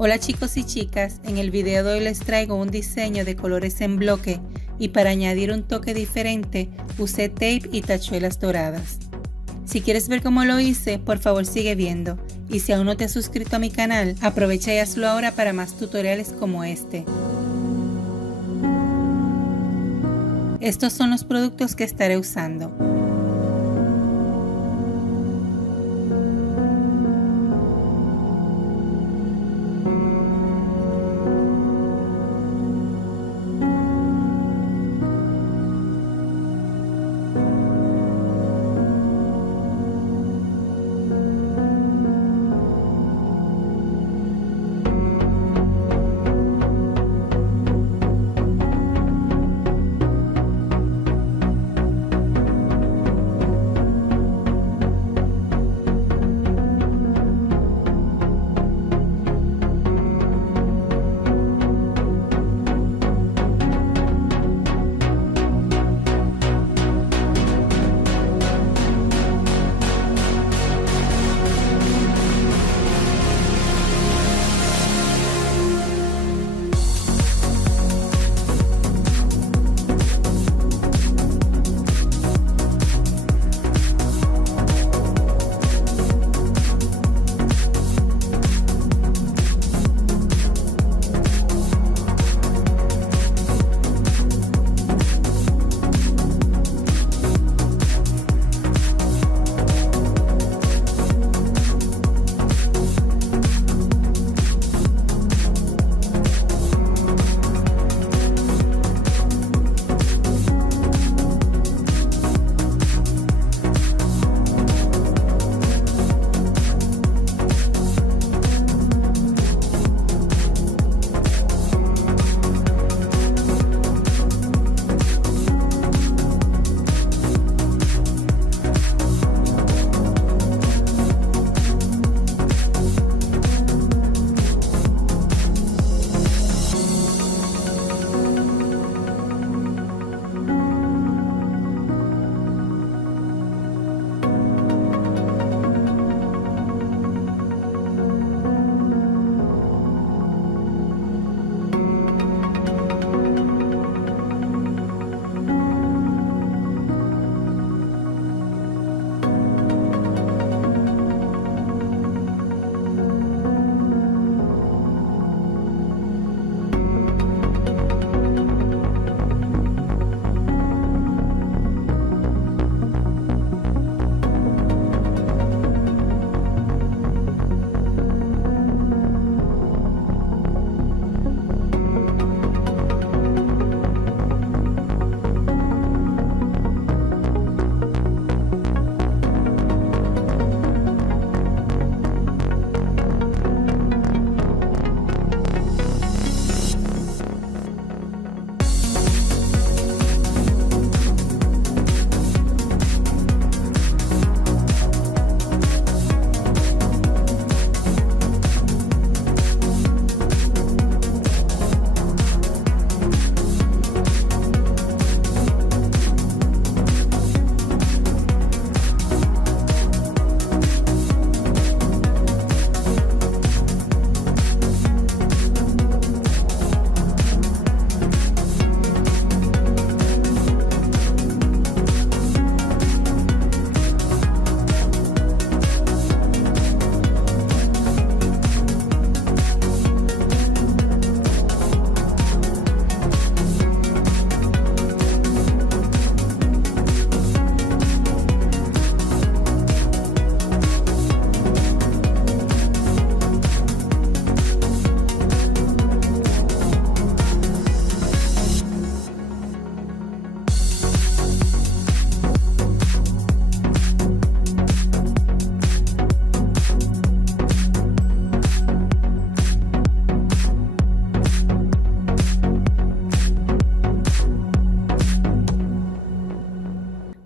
Hola chicos y chicas, en el video de hoy les traigo un diseño de colores en bloque y para añadir un toque diferente usé tape y tachuelas doradas. Si quieres ver cómo lo hice, por favor sigue viendo y si aún no te has suscrito a mi canal, aprovecha y hazlo ahora para más tutoriales como este. Estos son los productos que estaré usando.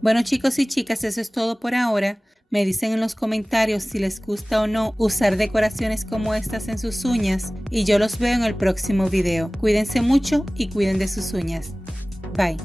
Bueno chicos y chicas, eso es todo por ahora. Me dicen en los comentarios si les gusta o no usar decoraciones como estas en sus uñas y yo los veo en el próximo video. Cuídense mucho y cuiden de sus uñas. Bye.